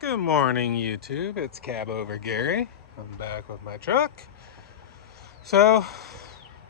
Good morning, YouTube. It's Cabover Gary. I'm back with my truck. So,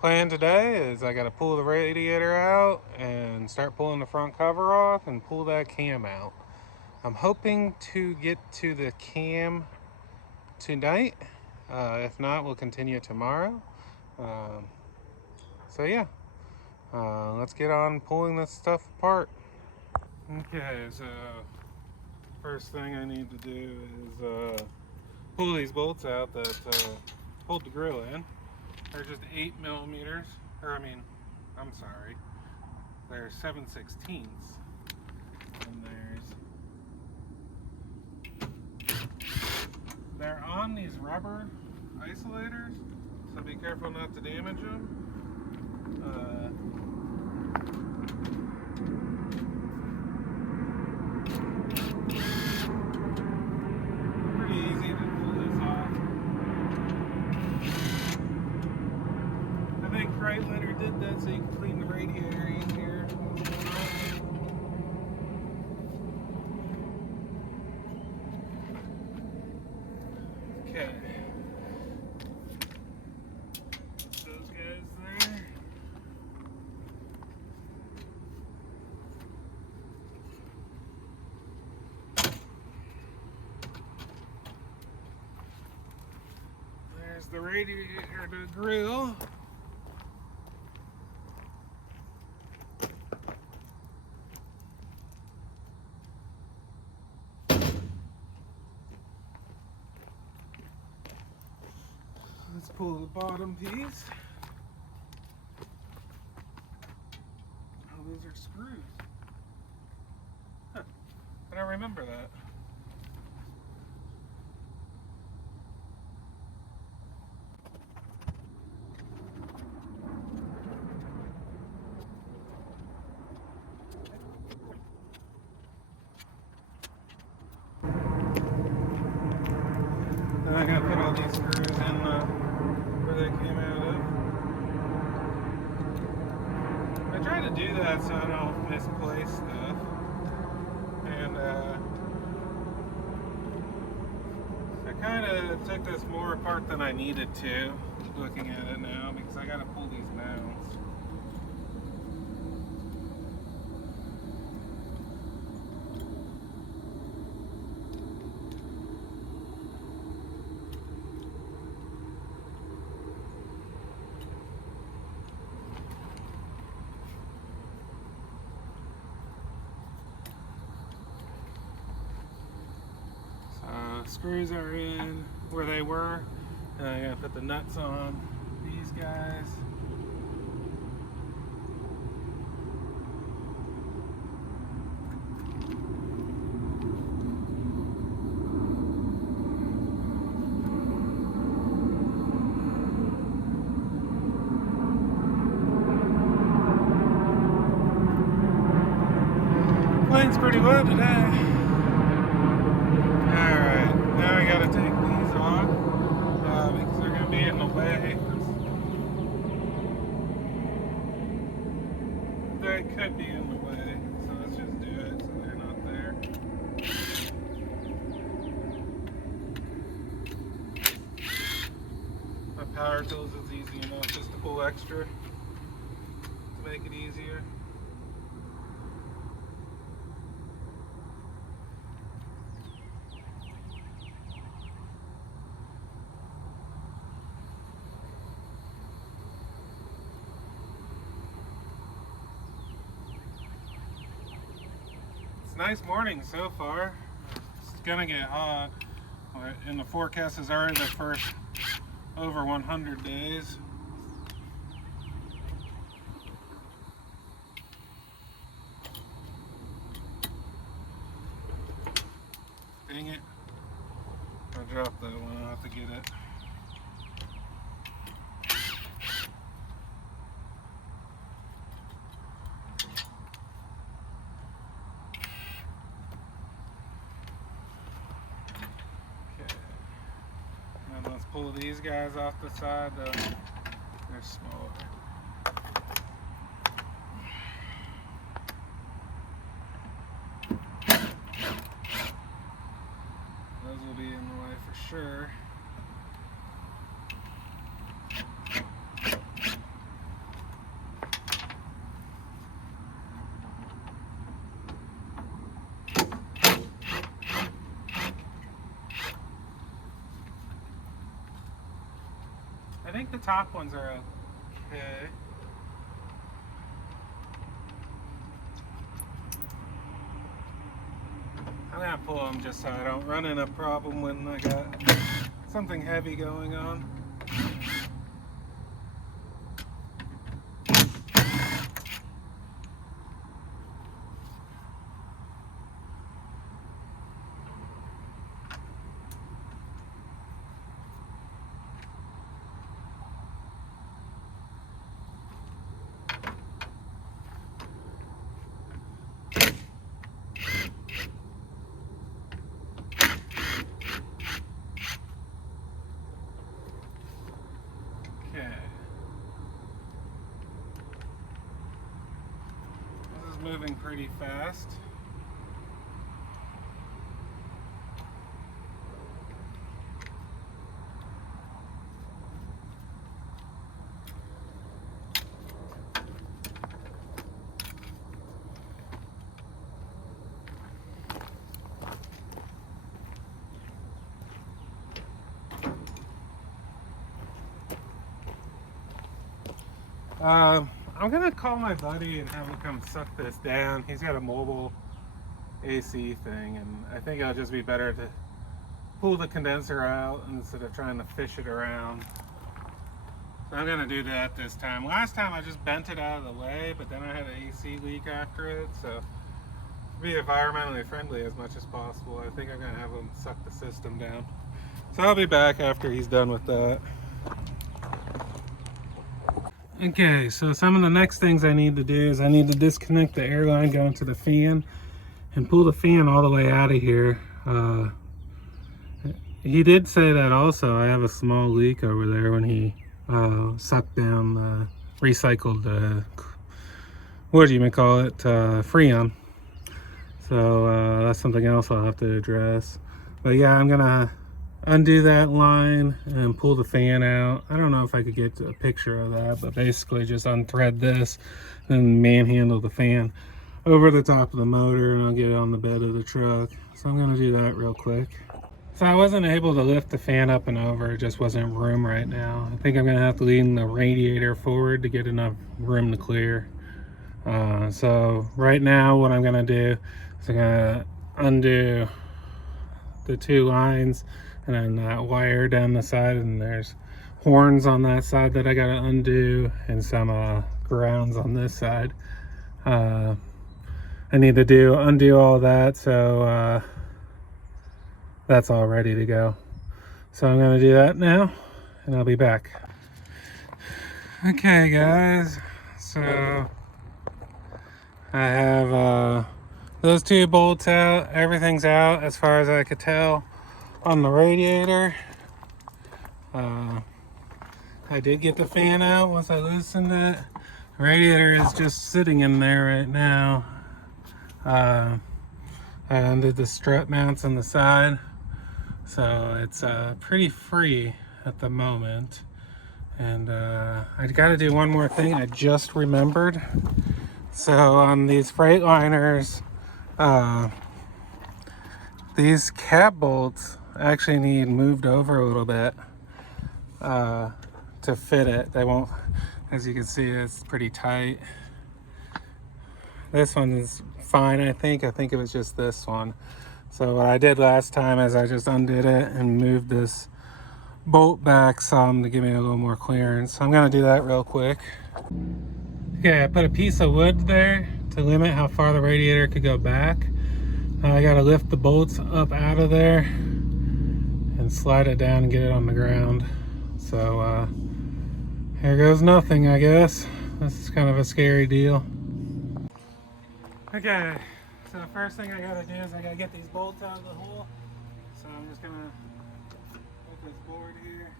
plan today is I got to pull the radiator out and start pulling the front cover off and pull that cam out. I'm hoping to get to the cam tonight. If not, we'll continue tomorrow. Um, so yeah, let's get on pulling this stuff apart. Okay, so first thing I need to do is pull these bolts out that hold the grill in. They're just 8 millimeters, I'm sorry, they're 7/16. And they're on these rubber isolators, so be careful not to damage them. Pretty easy to pull this off. I think Freightliner did that so you can clean the radiator easier. Okay. Put those guys there. There's the radiator, the grill. Let's pull the bottom piece. Oh, those are screws. Huh. I don't remember that. Now I gotta put all these screws in where they came out of. I try to do that so I don't misplace stuff. And I kind of took this more apart than I needed to, looking at it now, because I gotta pull these mounts. Screws are in where they were. And I gotta put the nuts on these guys. Plane's pretty low today. Now I gotta take these off because they're gonna be in the way. They could be in the way, so let's just do it so they're not there. My power tools is easy enough just to pull extra to make it easier. Nice morning so far. It's gonna get hot. And the forecast is already the first over 100 days. Dang it. I dropped that one. I'll have to get it. Let's pull these guys off the side. They're smaller. will be in the way for sure. I think the top ones are okay. I'm gonna pull them just so I don't run into a problem when I got something heavy going on. Moving pretty fast. I'm gonna call my buddy and have him come suck this down. He's got a mobile AC thing, and I think it'll just be better to pull the condenser out instead of trying to fish it around. So I'm gonna do that this time. Last time I just bent it out of the way, but then I had an AC leak after it, so to be environmentally friendly as much as possible, I think I'm gonna have him suck the system down. So I'll be back after he's done with that. Okay, so some of the next things I need to do is I need to disconnect the air line going to the fan and pull the fan all the way out of here. He did say that also. I have a small leak over there when he sucked down the recycled, what do you call it, Freon. So that's something else I'll have to address. But yeah, I'm gonna undo that line and pull the fan out. I don't know if I could get a picture of that, but basically just unthread this and manhandle the fan over the top of the motor, and I'll get it on the bed of the truck. So I'm gonna do that real quick. So I wasn't able to lift the fan up and over, it just wasn't room right now. I think I'm gonna have to lean the radiator forward to get enough room to clear. So right now what I'm gonna do is I'm gonna undo the two lines and then that wire down the side, and there's horns on that side that I gotta undo, and some grounds on this side. I need to undo all that, so that's all ready to go. So I'm gonna do that now, and I'll be back. Okay guys, so I have those two bolts out, everything's out as far as I could tell on the radiator. I did get the fan out once I loosened it. The radiator is just sitting in there right now. I undid the strut mounts on the side, so it's pretty free at the moment. And I gotta do one more thing I just remembered. So on these Freightliners, these cap bolts actually need moved over a little bit to fit it. They won't, as you can see, it's pretty tight. This one is fine, I think it was just this one. So what I did last time is I just undid it and moved this bolt back some to give me a little more clearance. I'm gonna do that real quick. Okay, I put a piece of wood there to limit how far the radiator could go back. I gotta lift the bolts up out of there and slide it down and get it on the ground. So here goes nothing, I guess. This is kind of a scary deal. Okay, so the first thing I gotta do is I gotta get these bolts out of the hole. So I'm just gonna put this board here.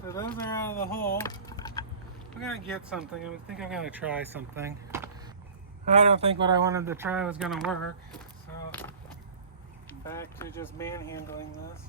So those are out of the hole. I'm gonna get something. I think I'm gonna try something. I don't think what I wanted to try was gonna work. So back to just manhandling this.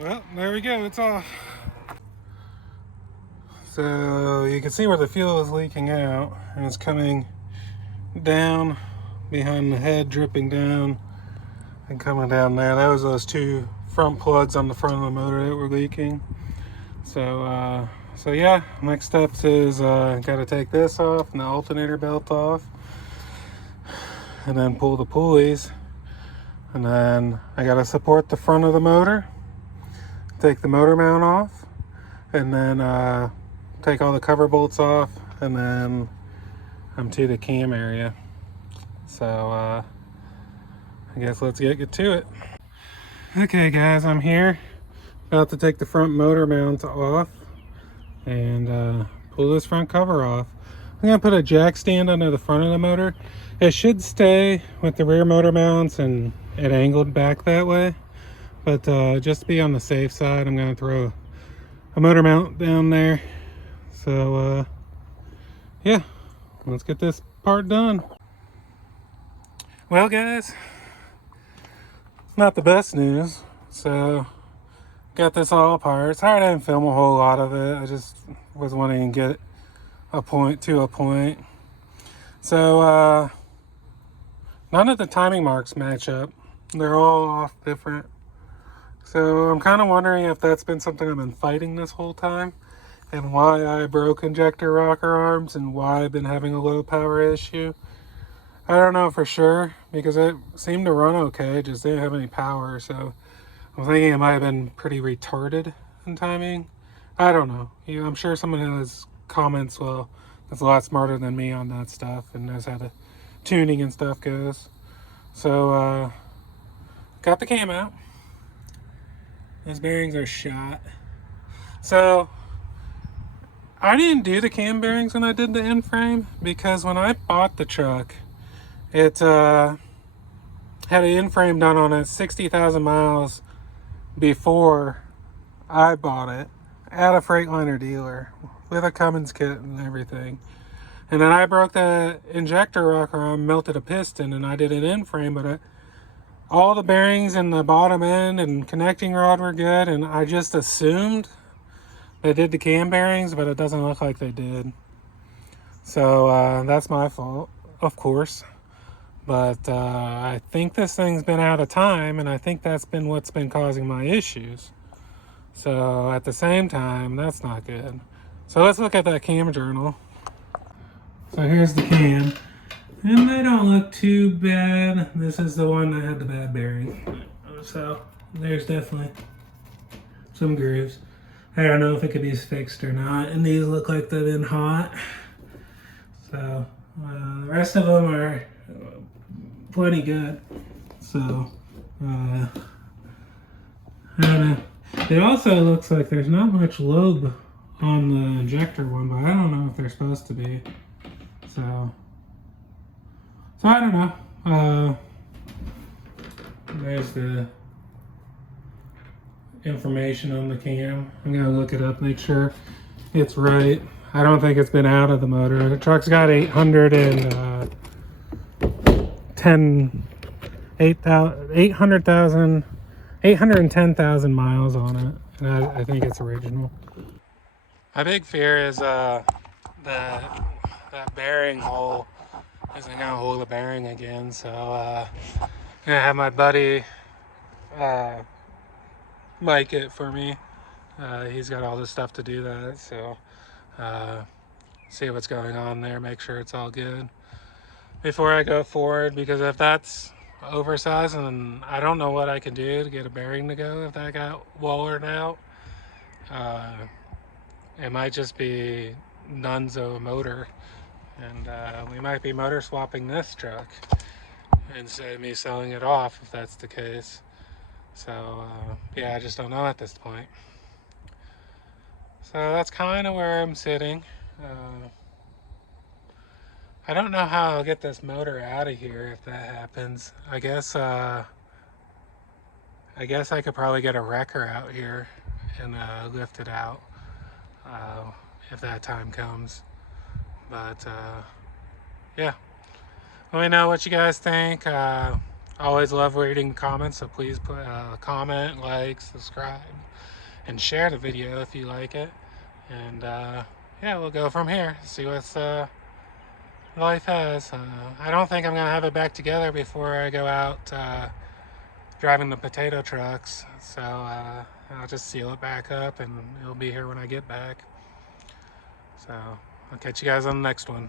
Well, there we go, it's off. So you can see where the fuel is leaking out, and it's coming down behind the head, dripping down and coming down there. That was those two front plugs on the front of the motor that were leaking. So yeah, next steps is got to take this off and the alternator belt off, and then pull the pulleys, and then I got to support the front of the motor, take the motor mount off, and then take all the cover bolts off, and then I'm to the cam area. So I guess let's get to it. Okay guys, I'm here about to take the front motor mount off and pull this front cover off. I'm gonna put a jack stand under the front of the motor. It should stay with the rear motor mounts and it angled back that way, but just to be on the safe side, I'm gonna throw a motor mount down there. So yeah, let's get this part done. Well guys, not the best news. So got this all apart. Sorry I didn't film a whole lot of it. I just was wanting to get a point to a point. So none of the timing marks match up. They're all off different. So I'm kind of wondering if that's been something I've been fighting this whole time, and why I broke injector rocker arms and why I've been having a low power issue. I don't know for sure, because it seemed to run okay, just didn't have any power. So I'm thinking it might have been pretty retarded in timing. I don't know. I'm sure someone has comments, well, that's a lot smarter than me on that stuff and knows how the tuning and stuff goes. So got the cam out. Those bearings are shot. So I didn't do the cam bearings when I did the end frame, because when I bought the truck, it had an end frame done on it 60,000 miles before I bought it at a Freightliner dealer with a Cummins kit and everything. And then I broke the injector rocker arm, melted a piston, and I did an end frame, but all the bearings in the bottom end and connecting rod were good, and I just assumed they did the cam bearings, but it doesn't look like they did. So that's my fault, of course. But I think this thing's been out of time, and I think that's been what's been causing my issues. So at the same time, that's not good. So let's look at that cam journal. So here's the cam, and they don't look too bad. This is the one that had the bad bearing. So there's definitely some grooves. I don't know if it could be fixed or not. And these look like they've been hot. So the rest of them are plenty good. So I don't know. It also looks like there's not much lobe on the injector one, but I don't know if they're supposed to be. So I don't know. There's the information on the cam. I'm gonna look it up, make sure it's right. I don't think it's been out of the motor. The truck's got 810,000 miles on it, and I think it's original. My big fear is that bearing hole isn't gonna hold the bearing again, so I'm gonna have my buddy mic it for me. He's got all this stuff to do that, so see what's going on there, make sure it's all good before I go forward, because if that's oversized, and I don't know what I can do to get a bearing to go if that got wallered out. It might just be Nunzo motor, and we might be motor swapping this truck instead of me selling it off if that's the case. So yeah, I just don't know at this point. So that's kind of where I'm sitting. I don't know how I'll get this motor out of here if that happens. I guess I could probably get a wrecker out here and lift it out if that time comes. But yeah, let me know what you guys think. I always love reading comments, so please put comment, like, subscribe, and share the video if you like it. And yeah, we'll go from here. See what's life has. I don't think I'm gonna have it back together before I go out driving the potato trucks. So I'll just seal it back up, and it'll be here when I get back. So I'll catch you guys on the next one.